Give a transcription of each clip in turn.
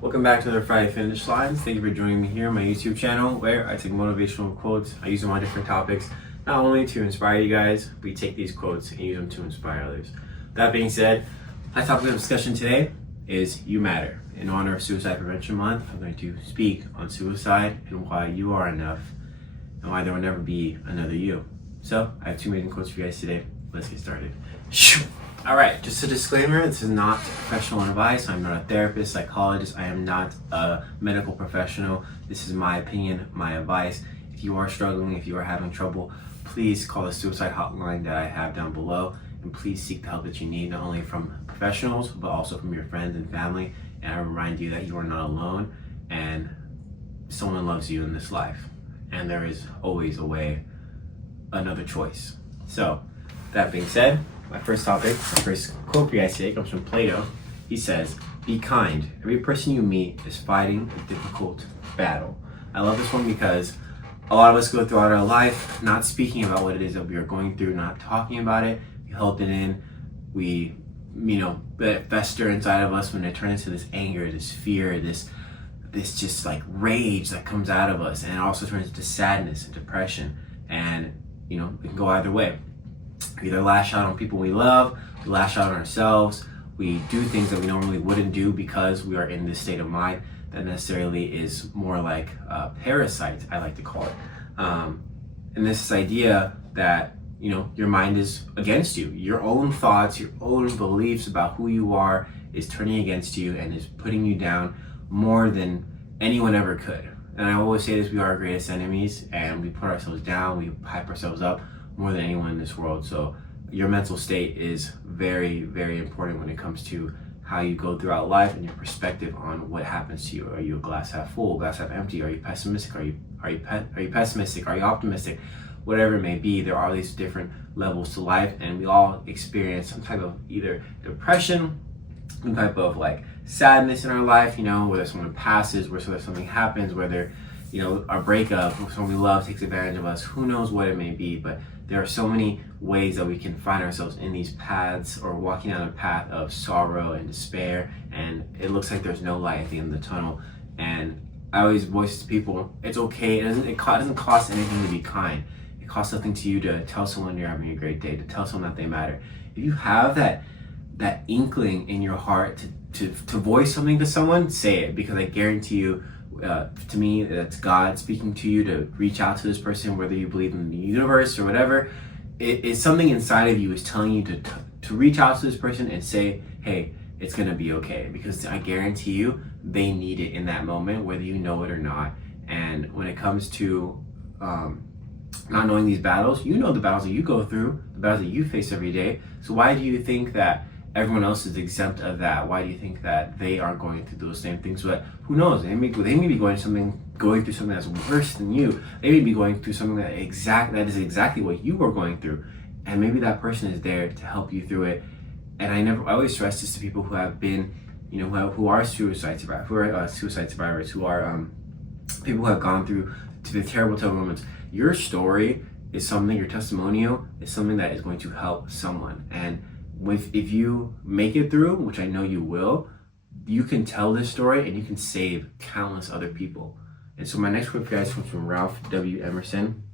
Welcome back to another Friday Finish Lines. Thank you for joining me here on my YouTube channel where I take motivational quotes. I use them on different topics, not only to inspire you guys, we take these quotes and use them to inspire others. That being said, my topic of discussion today is You Matter. In honor of Suicide Prevention Month, I'm going to speak on suicide and why you are enough and why there will never be another you. So, I have two amazing quotes for you guys today. Let's get started. All right, just a disclaimer, this is not professional advice. I'm not a therapist, psychologist. I am not a medical professional. This is my opinion, my advice. If you are struggling, if you are having trouble, please call the suicide hotline that I have down below, and please seek the help that you need, not only from professionals, but also from your friends and family. And I remind you that you are not alone, and someone loves you in this life, and there is always a way, another choice. So, that being said, my first quote for you guys today comes from Plato. He says, "Be kind. Every person you meet is fighting a difficult battle." I love this one because a lot of us go throughout our life not speaking about what it is that we are going through, not talking about it. We hold it in. We, let it fester inside of us when it turns into this anger, this fear, this just like rage that comes out of us, and it also turns into sadness and depression. And it can go either way. We either lash out on people we love, we lash out on ourselves, we do things that we normally wouldn't do because we are in this state of mind that necessarily is more like parasites, I like to call it. And this idea that, your mind is against you. Your own thoughts, your own beliefs about who you are is turning against you and is putting you down more than anyone ever could. And I always say this, we are our greatest enemies, and we put ourselves down, we hype ourselves up more than anyone in this world. So your mental state is very, very important when it comes to how you go throughout life and your perspective on what happens to you. Are you a glass half full, glass half empty? Are you pessimistic? Are you pessimistic? Are you optimistic? Whatever it may be, there are these different levels to life, and we all experience some type of either depression, some type of like sadness in our life, whether someone passes, whether something happens, whether our breakup, someone we love takes advantage of us, who knows what it may be. But there are so many ways that we can find ourselves in these paths or walking down a path of sorrow and despair, and it looks like there's no light at the end of the tunnel. And I always voice to people, it's okay, it doesn't cost anything to be kind. It costs nothing to you to tell someone you're having a great day, to tell someone that they matter. If you have that inkling in your heart to voice something to someone, say it, because I guarantee you, to me, that's God speaking to you to reach out to this person, whether you believe in the universe or whatever. It's something inside of you is telling you to reach out to this person and say, hey, it's gonna be okay, because I guarantee you they need it in that moment, whether you know it or not. And when it comes to not knowing these battles, you know the battles that you go through, the battles that you face every day. So why do you think that everyone else is exempt of that? Why do you think that they are going through those same things? But who knows? They may be going through something that's worse than you. They may be going through something that is exactly what you were going through, and maybe that person is there to help you through it. And I always stress this to people who have been, who are suicide survivors, who are people who have gone through to the terrible moments. Your story is something. Your testimonial is something that is going to help someone. And if you make it through, which I know you will, you can tell this story and you can save countless other people. And so my next quote for you guys comes from Ralph W. Emerson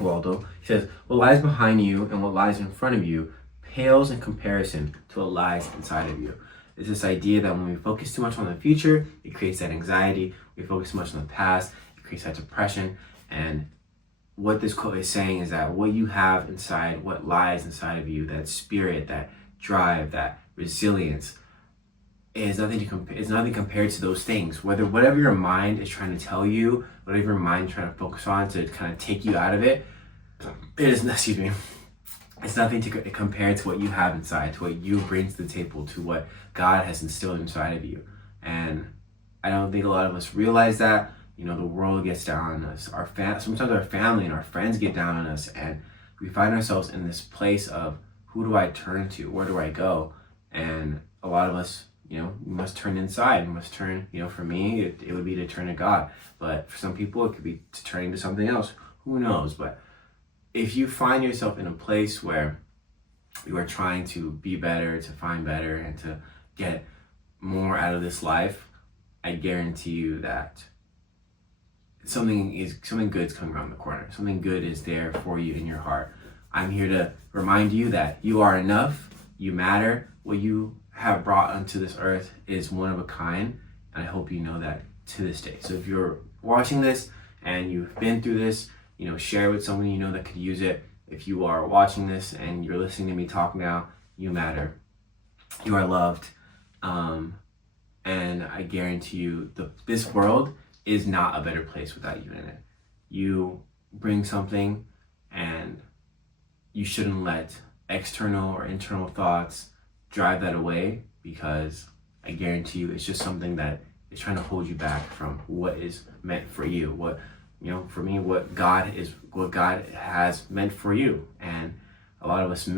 Waldo. He says, "What lies behind you and what lies in front of you pales in comparison to what lies inside of you." It's this idea that when we focus too much on the future, it creates that anxiety. We focus too much on the past, it creates that depression. And what this quote is saying is that what you have inside, what lies inside of you, that spirit, that drive, that resilience, is nothing compared to those things. Whatever your mind is trying to tell you, whatever your mind is trying to focus on to kind of take you out of it, it's nothing to compare to what you have inside, to what you bring to the table, to what God has instilled inside of you. And I don't think a lot of us realize that. The world gets down on us. Sometimes our family and our friends get down on us, and we find ourselves in this place of, who do I turn to? Where do I go? And a lot of us, we must turn inside. We must turn, for me, it would be to turn to God. But for some people, it could be to turning to something else. Who knows? But if you find yourself in a place where you are trying to be better, to find better, and to get more out of this life, I guarantee you that something good's coming around the corner. Something good is there for you in your heart. I'm here to remind you that you are enough, you matter, what you have brought onto this earth is one of a kind, and I hope you know that to this day. So if you're watching this and you've been through this, share with someone you know that could use it. If you are watching this and you're listening to me talk now, you matter. You are loved. And I guarantee you this world is not a better place without you in it. You bring something, and you shouldn't let external or internal thoughts drive that away, because I guarantee you it's just something that is trying to hold you back from what is meant for you. What, for me, what God has meant for you. And a lot of us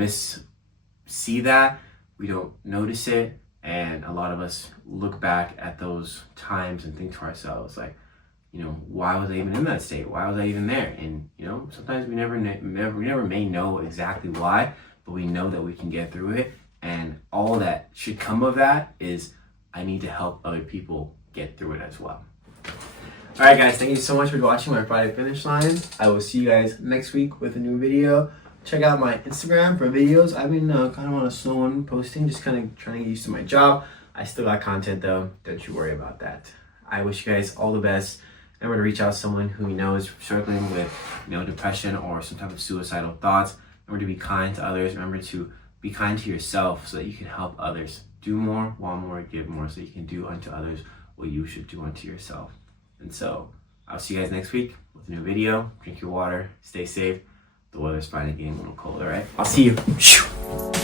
see that, we don't notice it, and a lot of us look back at those times and think to ourselves, like, why was I even in that state? Why was I even there? And sometimes we never may know exactly why, but we know that we can get through it. And all that should come of that is, I need to help other people get through it as well. All right, guys, thank you so much for watching my Friday Finish Line. I will see you guys next week with a new video. Check out my Instagram for videos. I've been kind of on a slow one posting, just kind of trying to get used to my job. I still got content though. Don't you worry about that. I wish you guys all the best. Remember to reach out to someone who you know is struggling with, depression or some type of suicidal thoughts. Remember to be kind to others. Remember to be kind to yourself so that you can help others. Do more, want more, give more, so you can do unto others what you should do unto yourself. And so I'll see you guys next week with a new video. Drink your water, stay safe. The weather's finally getting a little cold, all right? I'll see you.